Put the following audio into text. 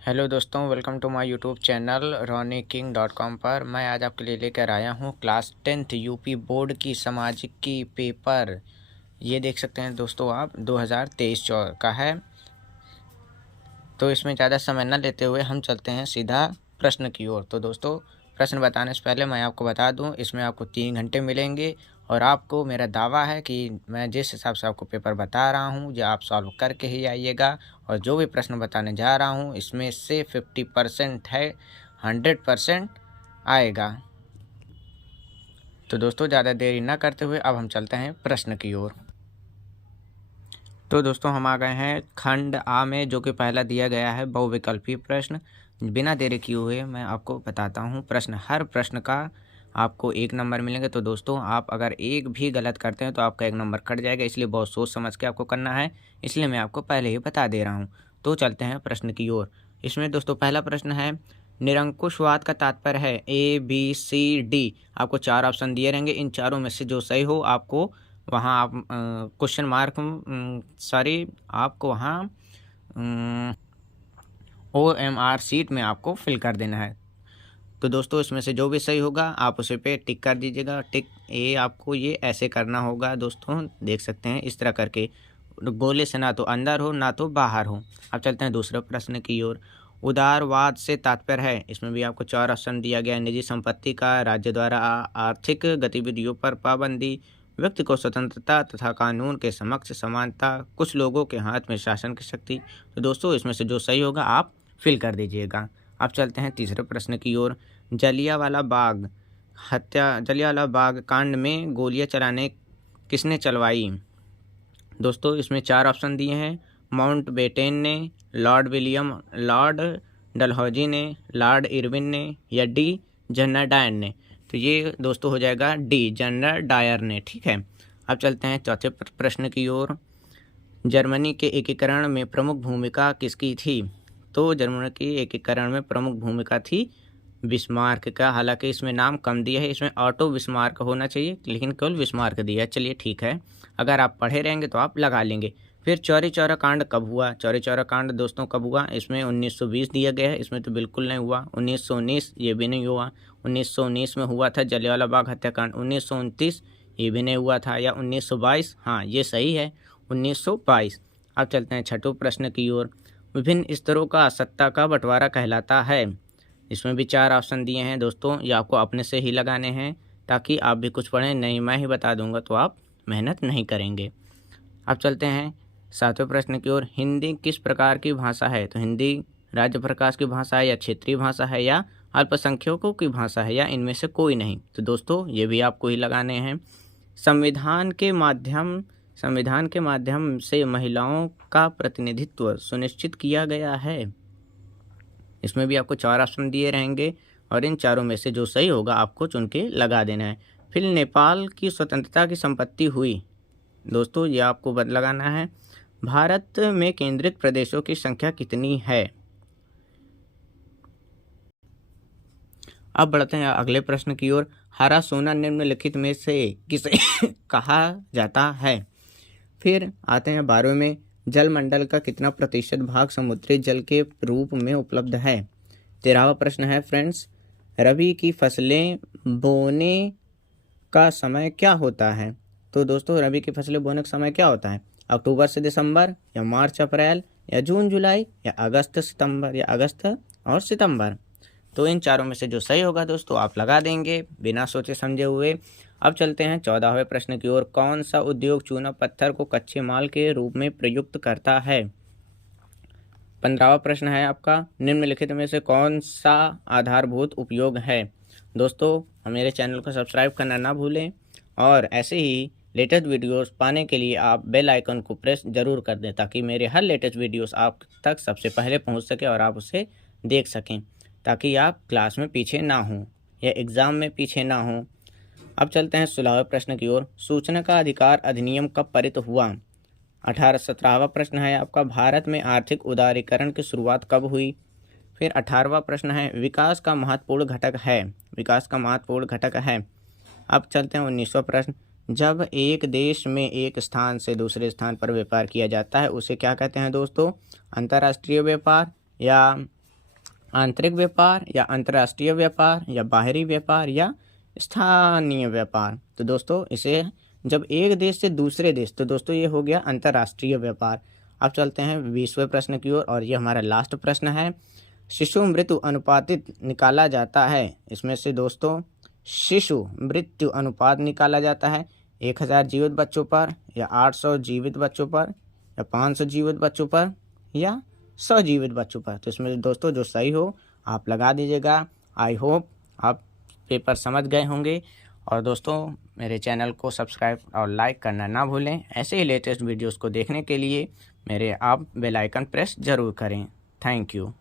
Hello दोस्तों, welcome to my YouTube channel roniking.com पर मैं आज आपके लिए लेकर आया हूँ क्लास 10th यूपी बोर्ड की सामाजिक की पेपर। ये देख सकते हैं दोस्तों, आप 2023 का है। तो इसमें ज़्यादा समय न लेते हुए हम चलते हैं सीधा प्रश्न की ओर। तो दोस्तों, प्रश्न बताने से पहले मैं आपको बता दूं, इसमें आपको 3 घंटे मिलेंगे और आपको मेरा दावा है कि मैं जिस हिसाब से आपको पेपर बता रहा हूं, जो आप सॉल्व करके ही आइएगा। और जो भी प्रश्न बताने जा रहा हूं, इसमें से 50% है, 100% आएगा। तो दोस्तों, ज़्यादा देरी ना करते हुए अब हम चलते हैं प्रश्न की ओर। तो दोस्तों, हम आ गए हैं खंड आ में, जो कि पहला दिया गया है बहुविकल्पीय प्रश्न। बिना देरी किए हुए मैं आपको बताता हूं प्रश्न। हर प्रश्न का आपको 1 नंबर मिलेंगे। तो दोस्तों, आप अगर एक भी गलत करते हैं तो आपका 1 नंबर कट जाएगा, इसलिए बहुत सोच समझ के आपको करना है। इसलिए मैं आपको पहले ही बता दे रहा हूँ। तो चलते हैं प्रश्न की ओर। इसमें दोस्तों पहला प्रश्न है, निरंकुशवाद का तात्पर्य है ABCD। आपको 4 ऑप्शन दिए रहेंगे, इन चारों में से जो सही हो आपको वहाँ आप क्वेश्चन मार्क आपको वहाँ OMR सीट में आपको फिल कर देना है। तो दोस्तों, इसमें से जो भी सही होगा आप उसे पे टिक कर दीजिएगा। टिक ए आपको ये ऐसे करना होगा दोस्तों, देख सकते हैं इस तरह करके, गोले से ना तो अंदर हो ना तो बाहर हो। अब चलते हैं दूसरे प्रश्न की ओर। उदारवाद से तात्पर्य है, इसमें भी आपको 4 ऑप्शन दिया गया है, निजी संपत्ति का, राज्य द्वारा आर्थिक गतिविधियों पर पाबंदी, व्यक्ति को स्वतंत्रता तथा कानून के समक्ष समानता, कुछ लोगों के हाथ में शासन की शक्ति। तो दोस्तों, इसमें से जो सही होगा आप फिल कर दीजिएगा। अब चलते हैं तीसरे प्रश्न की ओर। जलियांवाला बाग कांड में गोलियां चलाने किसने चलवाई? दोस्तों, इसमें 4 ऑप्शन दिए हैं, माउंटबेटन ने, लॉर्ड डलहौजी ने, लॉर्ड इरविन ने, या डी जनरल डायर ने। तो ये दोस्तों हो जाएगा डी जनरल डायर ने। ठीक है। अब चलते हैं चौथे प्रश्न की ओर। जर्मनी के एकीकरण में प्रमुख भूमिका किसकी थी? तो जर्मनी के एकीकरण में प्रमुख भूमिका थी बिस्मार्क का। हालांकि इसमें नाम कम दिया है, इसमें ऑटो बिस्मार्क होना चाहिए, लेकिन केवल बिस्मार्क दिया है। चलिए ठीक है, अगर आप पढ़े रहेंगे तो आप लगा लेंगे। फिर चौरी चौरा कांड कब हुआ? चौरी चौरा कांड दोस्तों कब हुआ? इसमें 1920 दिया गया है, इसमें तो बिल्कुल नहीं हुआ। 1919 ये भी नहीं हुआ। 1919 में हुआ था जलियांवाला बाग हत्याकांड। 1929 ये भी नहीं हुआ था। या 1922? हाँ, ये सही है, 1922। अब चलते हैं छठे प्रश्न की ओर। विभिन्न स्तरों का सत्ता का बंटवारा कहलाता है। इसमें भी 4 ऑप्शन दिए हैं दोस्तों, ये आपको अपने से ही लगाने हैं ताकि आप भी कुछ पढ़ें। नहीं, मैं ही बता दूंगा तो आप मेहनत नहीं करेंगे। अब चलते हैं सातवें प्रश्न की ओर। हिंदी किस प्रकार की भाषा है? तो हिंदी राज्य प्रकाश की भाषा है, या क्षेत्रीय भाषा है, या अल्पसंख्यकों की भाषा है, या इनमें से कोई नहीं? तो दोस्तों, ये भी आपको ही लगाने हैं। संविधान के माध्यम से महिलाओं का प्रतिनिधित्व सुनिश्चित किया गया है। इसमें भी आपको 4 ऑप्शन दिए रहेंगे और इन चारों में से जो सही होगा आपको चुन के लगा देना है। फिर नेपाल की स्वतंत्रता की संपत्ति हुई। दोस्तों, ये आपको लगाना है। भारत में केंद्रित प्रदेशों की संख्या कितनी है? अब बढ़ते हैं अगले प्रश्न की ओर। हरा सोना निम्नलिखित में से किसे कहा जाता है? फिर आते हैं 12वें में। जलमंडल का कितना प्रतिशत भाग समुद्री जल के रूप में उपलब्ध है? 13वां प्रश्न है फ्रेंड्स, रबी की फसलें बोने का समय क्या होता है? तो दोस्तों, रबी की फसलें बोने का समय क्या होता है? अक्टूबर से दिसंबर, या मार्च अप्रैल, या जून जुलाई, या अगस्त सितंबर, या अगस्त और सितंबर? तो इन चारों में से जो सही होगा दोस्तों आप लगा देंगे बिना सोचे समझे हुए। अब चलते हैं 14वें प्रश्न की ओर। कौन सा उद्योग चूना पत्थर को कच्चे माल के रूप में प्रयुक्त करता है? 15वां प्रश्न है आपका, निम्नलिखित में से कौन सा आधारभूत उपयोग है? दोस्तों, मेरे चैनल को सब्सक्राइब करना ना भूलें और ऐसे ही लेटेस्ट वीडियोस पाने के लिए आप बेल आइकन को प्रेस जरूर कर दें, ताकि मेरे हर लेटेस्ट वीडियोस आप तक सबसे पहले पहुंच सके और आप उसे देख सकें, ताकि आप क्लास में पीछे ना हों या एग्ज़ाम में पीछे ना हों। अब चलते हैं 16वें प्रश्न की ओर। सूचना का अधिकार अधिनियम कब पारित हुआ? 17वां प्रश्न है आपका, भारत में आर्थिक उदारीकरण की शुरुआत कब हुई? फिर 18वां प्रश्न है, विकास का महत्वपूर्ण घटक है। अब चलते हैं 19वां प्रश्न, जब एक देश में एक स्थान से दूसरे स्थान पर व्यापार किया जाता है उसे क्या कहते हैं दोस्तों? अंतर्राष्ट्रीय व्यापार या आंतरिक व्यापार या अंतर्राष्ट्रीय व्यापार या बाहरी व्यापार या स्थानीय व्यापार। तो दोस्तों इसे जब एक देश से दूसरे देश, तो दोस्तों ये हो गया अंतर्राष्ट्रीय व्यापार। अब चलते हैं 20वें प्रश्न की ओर, और ये हमारा लास्ट प्रश्न है। शिशु मृत्यु अनुपातित निकाला जाता है। इसमें से दोस्तों शिशु मृत्यु अनुपात निकाला जाता है 1000 जीवित बच्चों पर, या 800 जीवित बच्चों पर, या 500 जीवित बच्चों पर, या 100 जीवित बच्चों पर। तो इसमें दोस्तों जो सही हो आप लगा दीजिएगा। आई होप आप पेपर समझ गए होंगे। और दोस्तों मेरे चैनल को सब्सक्राइब और लाइक करना ना भूलें। ऐसे ही लेटेस्ट वीडियोस को देखने के लिए मेरे आप बेल आइकन प्रेस ज़रूर करें। Thank you.